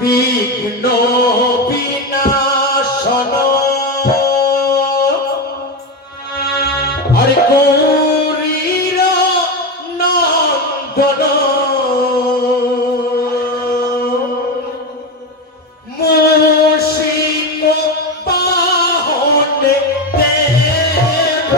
বিঘ্ন বিনাশন আর গৌরীর নন্দন মুশিক বাহনে দেব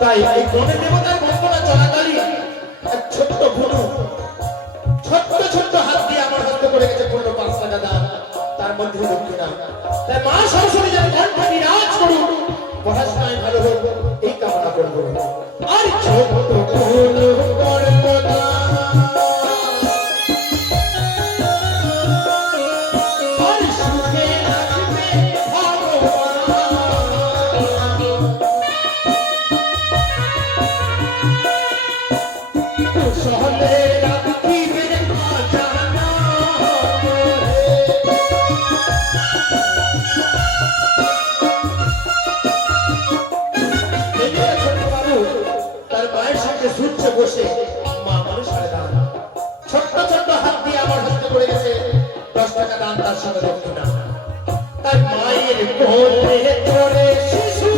তাই এই গণেশ দেবতার বন্দনা চলাকালীন এক ছোট্ট ভুনু ছোট্ট হাত দিয়ে আমার হস্ত করে গেছে পূর্ণ 5 টাকা দান, তার মধ্যে দক্ষিণা। তাই মা সরস্বতী যেন কণ্ঠ বিরাজ করুন, পড়াশোনায় ভালো হোক এই কামনা করবো। আর ছোট্ট ভুনু বরপদা আর সুখে রাখবে সহলে রাখিবেন জানা তার মায়ের সঙ্গে সূর্যে বসে মা মানুষ করে দান, ছোট্ট হাত দিয়ে আমার হস্তে করে গেছে 10 টাকা দান, তার সঙ্গে দক্ষিণা। তার মায়ের কোলে ধরে শিশু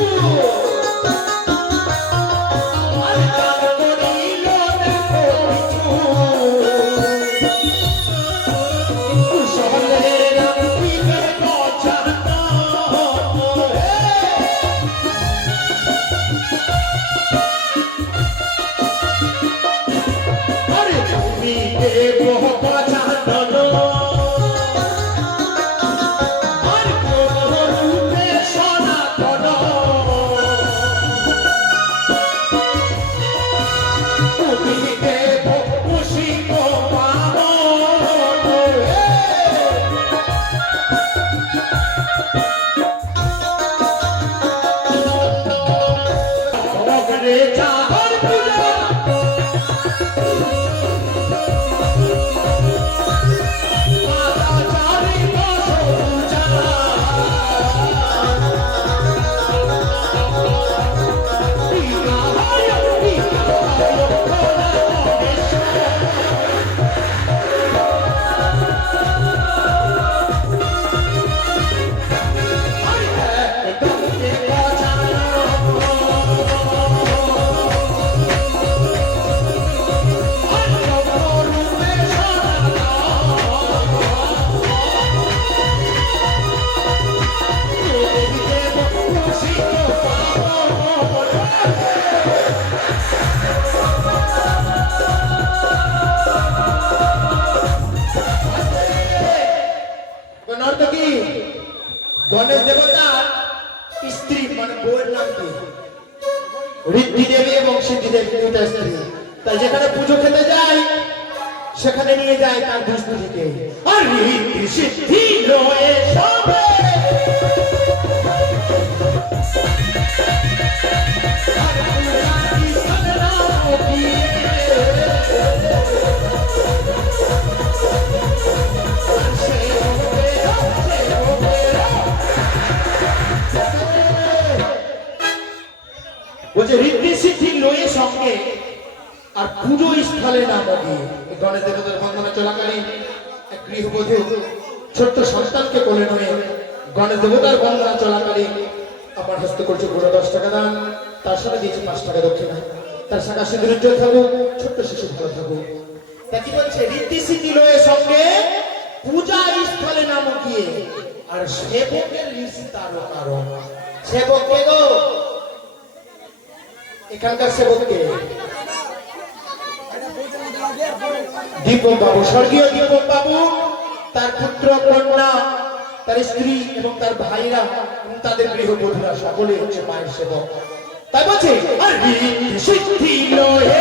গণেশ দেবতার স্ত্রী মানে বউয়ের নাম কি? ঋদ্ধি দেবী এবং সিদ্ধি দেবী, দুইটা স্ত্রী। তাই যেখানে পুজো খেতে যায় সেখানে নিয়ে যায় তার দুষ্পুজিকে। আর ঋদ্ধি সিদ্ধি রয়ে সবে আর পুজো স্থলে না গিয়ে গণেশ দেবতার বন্দনা চলাকালীন এক গৃহবধূ ছোট্ট সন্তানকে কোলে নিয়ে গণেশ দেবতার বন্দনা চলাকালীন আমার হস্ত করছে পুরো 10 টাকা দান, তার সাথে দিয়েছে 5 টাকা দক্ষিণা। তার শাখা সিঁদুর উজ্জ্বল থাকুক, ছোট্ট শিশু ভালো থাকুক। তা কি বলছে, রীতি সিদ্ধি লয়ে সঙ্গে পূজা স্থলে নাম গিয়ে আর সেবকের নিস্তারও কারণ। সেবক কে গো? এখানকার সেবককে দীপক বাবু, স্বর্গীয় দীপক বাবু, তার পুত্র কন্যা, তার স্ত্রী এবং তার ভাইরা এবং তাদের গৃহবধূরা সকলে হচ্ছে মায়ের সেবক। তাই বলছে আর সিদ্ধি লয়ে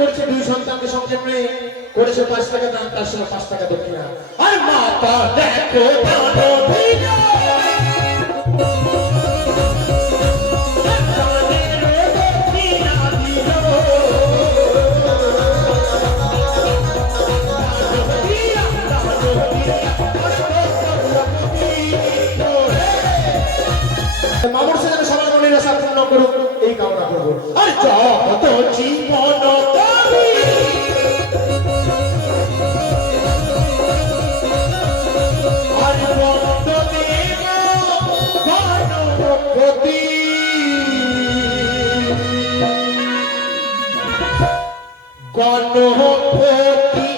করেছে 2 সন্তানকে সঙ্গে নিয়ে করেছে 5 টাকা দান, তার সঙ্গে 5 টাকা দক্ষিণা। আর মাতা দেখো মামুর সাথে সবার মনের আশা পূর্ণ করুক এই কামনা করবো। আর যত জীবন গণপতি